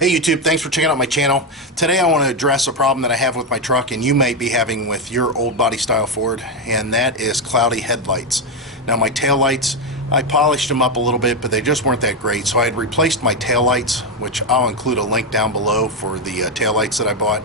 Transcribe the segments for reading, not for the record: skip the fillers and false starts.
Hey YouTube, thanks for checking out my channel. Today I want to address a problem that I have with my truck and you might be having with your old body style Ford, and that is cloudy headlights. Now my tail lights, I polished them up a little bit, but they just weren't that great, so I had replaced my tail lights, which I'll include a link down below for the tail lights that I bought.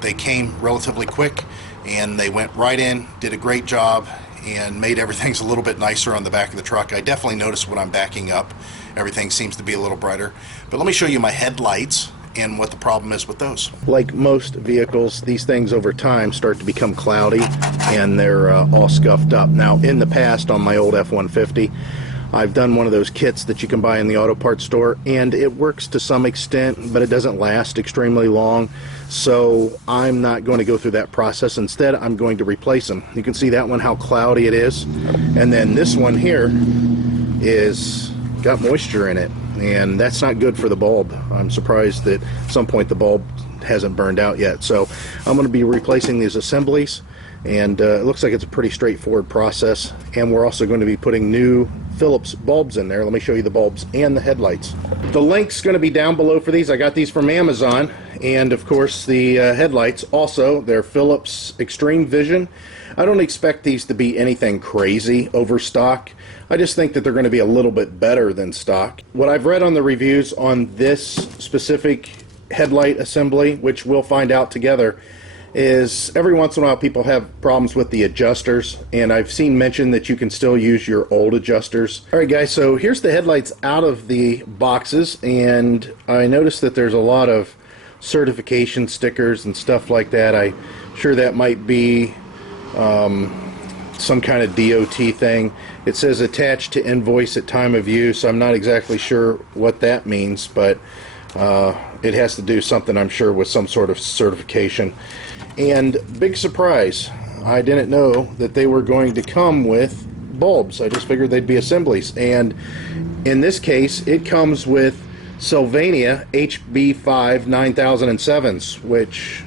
They came relatively quick and they went right in, did a great job, and made everything's a little bit nicer on the back of the truck. I definitely notice when I'm backing up, everything seems to be a little brighter. But let me show you my headlights and what the problem is with those. Like most vehicles, these things over time start to become cloudy and they're all scuffed up. Now in the past on my old F-150, I've done one of those kits that you can buy in the auto parts store, and it works to some extent, but it doesn't last extremely long. So I'm not going to go through that process. Instead, I'm going to replace them. You can see that one, how cloudy it is. And then this one here is got moisture in it, and that's not good for the bulb. I'm surprised that at some point the bulb hasn't burned out yet. So I'm going to be replacing these assemblies, and it looks like it's a pretty straightforward process. And we're also going to be putting new Phillips bulbs in there. Let me show you the bulbs and the headlights. The link's going to be down below for these. I got these from Amazon, and of course the headlights also, they're Phillips Extreme Vision. I don't expect these to be anything crazy over stock. I just think that they're going to be a little bit better than stock. What I've read on the reviews on this specific headlight assembly, which we'll find out together, is every once in a while people have problems with the adjusters, and I've seen mention that you can still use your old adjusters. Alright guys, so here's the headlights out of the boxes, and I noticed that there's a lot of certification stickers and stuff like that. I'm sure that might be some kind of DOT thing. It says attached to invoice at time of use. I'm not exactly sure what that means, but it has to do something, I'm sure, with some sort of certification. And big surprise, I didn't know that they were going to come with bulbs. I just figured they'd be assemblies, and in this case it comes with Sylvania HB5 9007s, which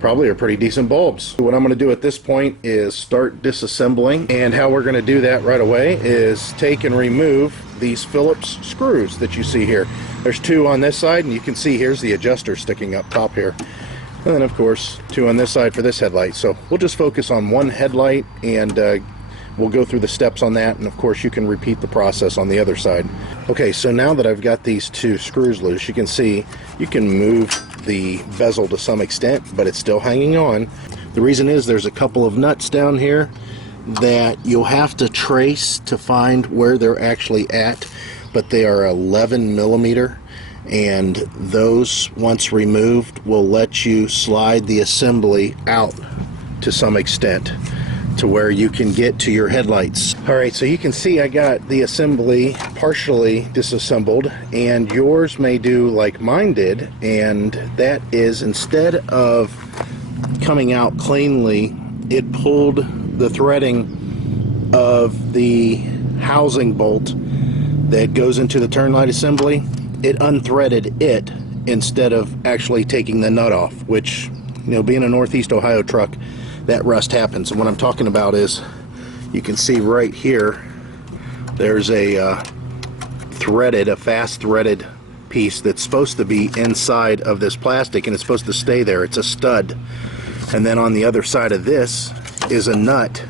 probably are pretty decent bulbs. What I'm going to do at this point is start disassembling, and how we're going to do that right away is take and remove these Phillips screws that you see here. There's two on this side, and you can see here's the adjuster sticking up top here. And then of course two on this side for this headlight. So we'll just focus on one headlight, and we'll go through the steps on that, and of course you can repeat the process on the other side. Okay, so now that I've got these two screws loose, you can see you can move the bezel to some extent, but it's still hanging on. The reason is there's a couple of nuts down here that you'll have to trace to find where they're actually at, but they are 11 millimeter, and those, once removed, will let you slide the assembly out to some extent to where you can get to your headlights. Alright, so you can see I got the assembly partially disassembled, and yours may do like mine did, and that is, instead of coming out cleanly, it pulled the threading of the housing bolt that goes into the turn light assembly. It unthreaded it instead of actually taking the nut off, which, you know, being a Northeast Ohio truck, that rust happens. And what I'm talking about is, you can see right here, there's a fast threaded piece that's supposed to be inside of this plastic, and it's supposed to stay there. It's a stud. And then on the other side of this is a nut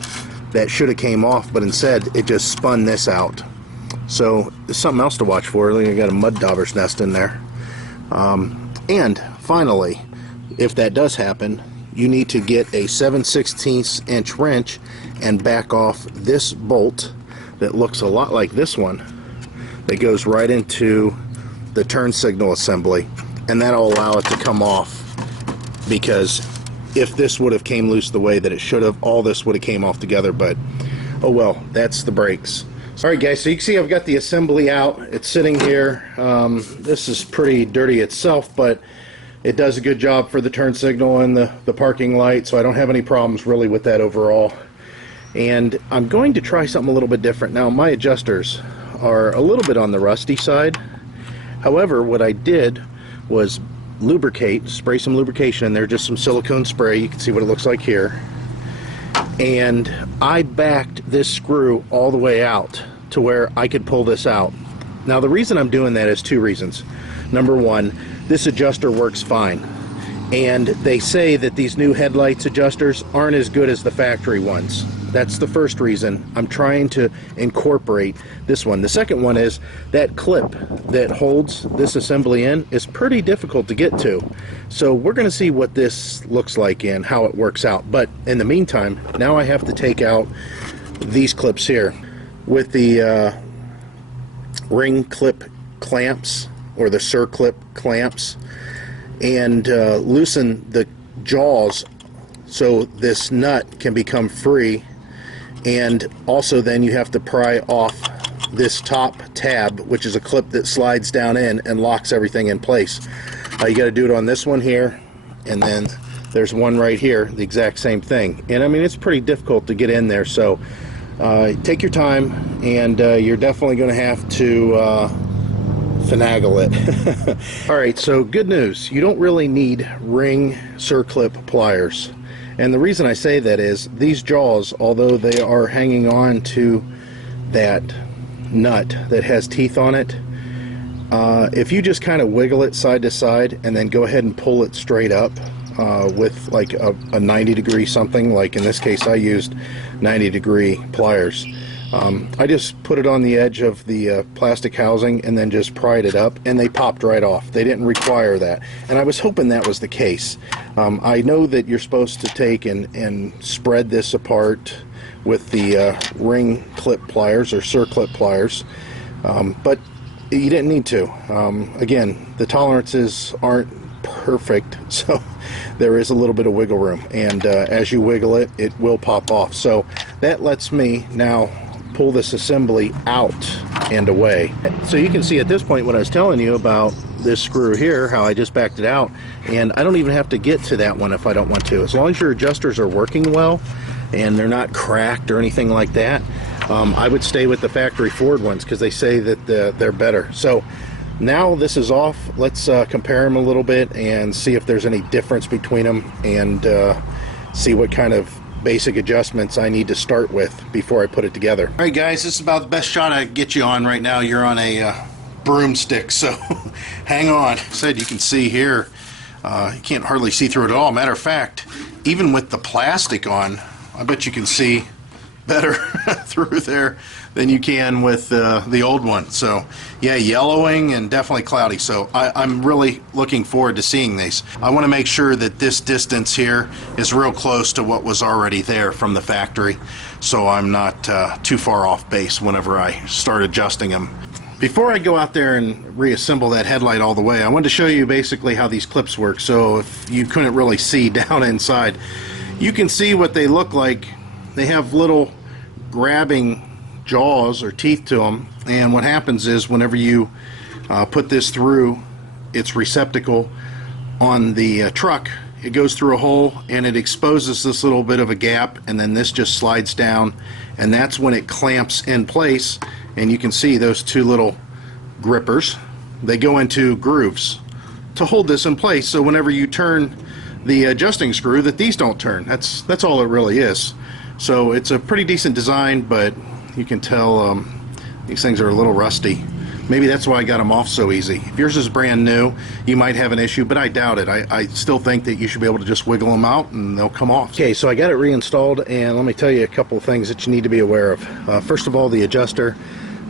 that should have came off, but instead it just spun this out. So there's something else to watch for. I got a mud dauber's nest in there. And finally, if that does happen, you need to get a 7/16 inch wrench and back off this bolt that looks a lot like this one that goes right into the turn signal assembly, and that'll allow it to come off, because if this would have came loose the way that it should have, all this would have came off together. But oh well, that's the brakes. Alright guys, so you can see I've got the assembly out. It's sitting here. This is pretty dirty itself, but it does a good job for the turn signal and the parking light, so I don't have any problems really with that overall. And I'm going to try something a little bit different. Now my adjusters are a little bit on the rusty side. However, what I did was spray some lubrication in there, just some silicone spray. You can see what it looks like here. And I backed this screw all the way out to where I could pull this out. Now the reason I'm doing that is two reasons. Number one, this adjuster works fine. And they say that these new headlights adjusters aren't as good as the factory ones. That's the first reason I'm trying to incorporate this one. The second one is that clip that holds this assembly in is pretty difficult to get to. So we're going to see what this looks like and how it works out. But in the meantime, now I have to take out these clips here with the ring clip clamps, or the circlip clamps, and loosen the jaws so this nut can become free. And also then you have to pry off this top tab, which is a clip that slides down in and locks everything in place. You got to do it on this one here, and then there's one right here, the exact same thing. And I mean, it's pretty difficult to get in there, so take your time, and you're definitely going to have to finagle it. Alright, so good news. You don't really need ring circlip pliers. And the reason I say that is these jaws, although they are hanging on to that nut that has teeth on it, if you just kind of wiggle it side to side and then go ahead and pull it straight up with like a 90-degree something, like in this case I used 90-degree pliers. I just put it on the edge of the plastic housing and then just pried it up, and they popped right off. They didn't require that, and I was hoping that was the case. I know that you're supposed to take and spread this apart with the ring clip pliers or circlip pliers, but you didn't need to. Again, the tolerances aren't perfect, so there is a little bit of wiggle room, and as you wiggle it, it will pop off. So that lets me now pull this assembly out and away. So you can see at this point what I was telling you about this screw here, how I just backed it out, and I don't even have to get to that one if I don't want to. As long as your adjusters are working well and they're not cracked or anything like that, I would stay with the factory Ford ones because they say that they're better. So now this is off. Let's compare them a little bit and see if there's any difference between them, and see what kind of basic adjustments I need to start with before I put it together. Alright guys, this is about the best shot I can get you on right now. You're on a broomstick, so hang on. You can see here, you can't hardly see through it at all. Matter of fact, even with the plastic on, I bet you can see better through there than you can with the old one. So yeah, yellowing and definitely cloudy. So I'm really looking forward to seeing these. I want to make sure that this distance here is real close to what was already there from the factory, so I'm not too far off base whenever I start adjusting them. Before I go out there and reassemble that headlight all the way, I wanted to show you basically how these clips work. So if you couldn't really see down inside, you can see what they look like. They have little grabbing jaws or teeth to them, and what happens is whenever you put this through its receptacle on the truck, it goes through a hole and it exposes this little bit of a gap, and then this just slides down, and that's when it clamps in place. And you can see those two little grippers, they go into grooves to hold this in place, so whenever you turn the adjusting screw, that these don't turn. That's all it really is. So it's a pretty decent design, but you can tell these things are a little rusty. Maybe that's why I got them off so easy. If yours is brand new, you might have an issue, but I doubt it. I still think that you should be able to just wiggle them out and they'll come off. Okay, so I got it reinstalled, and let me tell you a couple of things that you need to be aware of. First of all, the adjuster.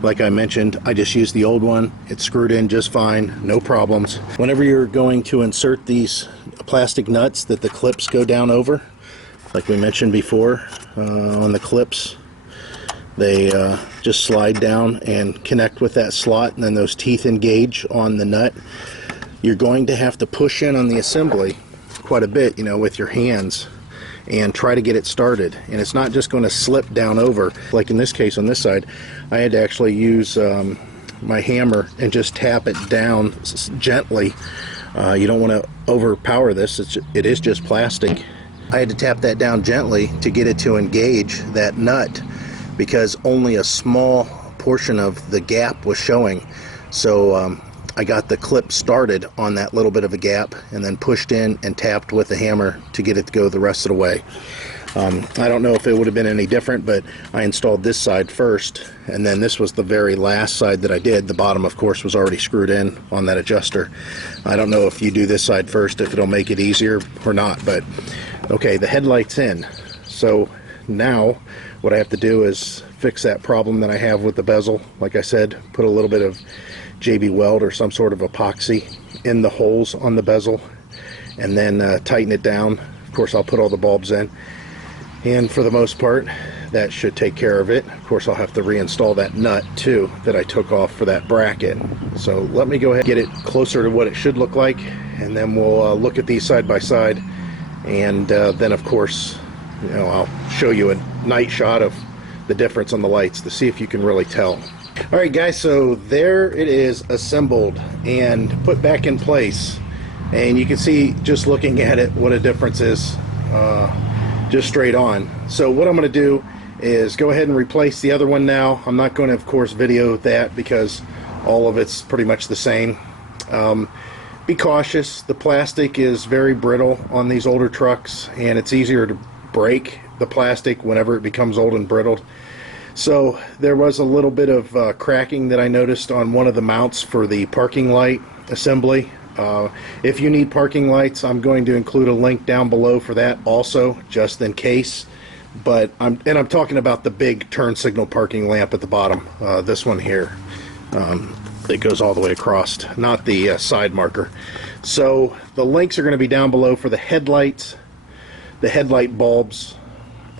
Like I mentioned, I just used the old one. It's screwed in just fine, no problems. Whenever you're going to insert these plastic nuts that the clips go down over, like we mentioned before, on the clips, they just slide down and connect with that slot, and then those teeth engage on the nut. You're going to have to push in on the assembly quite a bit, with your hands, and try to get it started. And it's not just going to slip down over. Like in this case on this side, I had to actually use my hammer and just tap it down gently. You don't want to overpower this. It is just plastic. I had to tap that down gently to get it to engage that nut, because only a small portion of the gap was showing. So I got the clip started on that little bit of a gap, and then pushed in and tapped with the hammer to get it to go the rest of the way. I don't know if it would have been any different, but I installed this side first, and then this was the very last side that I did. The bottom, of course, was already screwed in on that adjuster. I don't know if you do this side first, if it'll make it easier or not, but okay, the headlight's in. So now what I have to do is fix that problem that I have with the bezel. Like I said, put a little bit of JB Weld or some sort of epoxy in the holes on the bezel, and then tighten it down. Of course, I'll put all the bulbs in, and for the most part that should take care of it. Of course, I'll have to reinstall that nut too that I took off for that bracket. So let me go ahead and get it closer to what it should look like, and then we'll look at these side by side, and then of course, you know, I'll show you a night shot of the difference on the lights to see if you can really tell. Alright guys, so there it is, assembled and put back in place, and you can see just looking at it what a difference is just straight on. So what I'm going to do is go ahead and replace the other one now. I'm not going to, of course, video that because all of it's pretty much the same. Be cautious. The plastic is very brittle on these older trucks, and it's easier to break the plastic whenever it becomes old and brittled. So there was a little bit of cracking that I noticed on one of the mounts for the parking light assembly. If you need parking lights, I'm going to include a link down below for that also, just in case. But I'm talking about the big turn signal parking lamp at the bottom, this one here. It goes all the way across, not the side marker. So the links are going to be down below for the headlights, the headlight bulbs,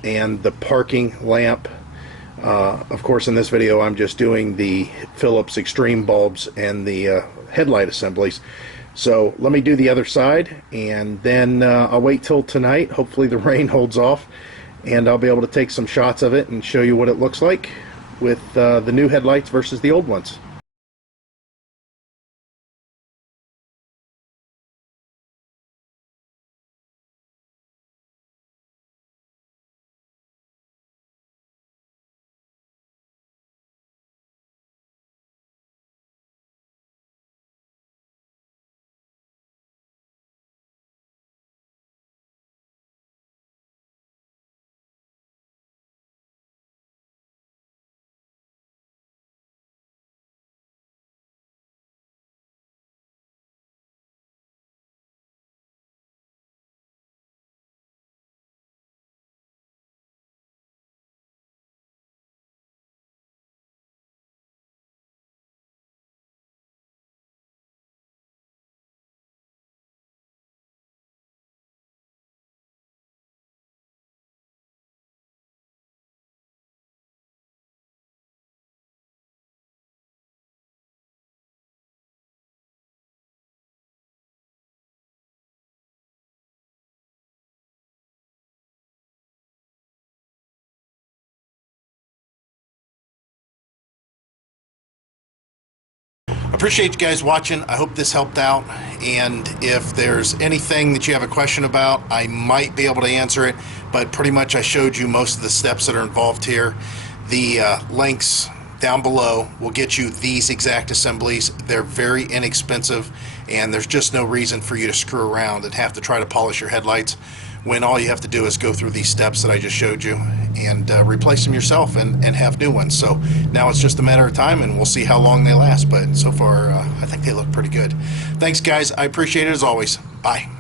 and the parking lamp. Of course, in this video I'm just doing the Phillips Extreme bulbs and the headlight assemblies. So let me do the other side, and then I'll wait till tonight. Hopefully the rain holds off, and I'll be able to take some shots of it and show you what it looks like with the new headlights versus the old ones. Appreciate you guys watching. I hope this helped out, and if there's anything that you have a question about, I might be able to answer it, but pretty much I showed you most of the steps that are involved here. The links down below will get you these exact assemblies. They're very inexpensive, and there's just no reason for you to screw around and have to try to polish your headlights when all you have to do is go through these steps that I just showed you and replace them yourself and have new ones. So now it's just a matter of time, and we'll see how long they last, but so far I think they look pretty good. Thanks guys, I appreciate it as always. Bye.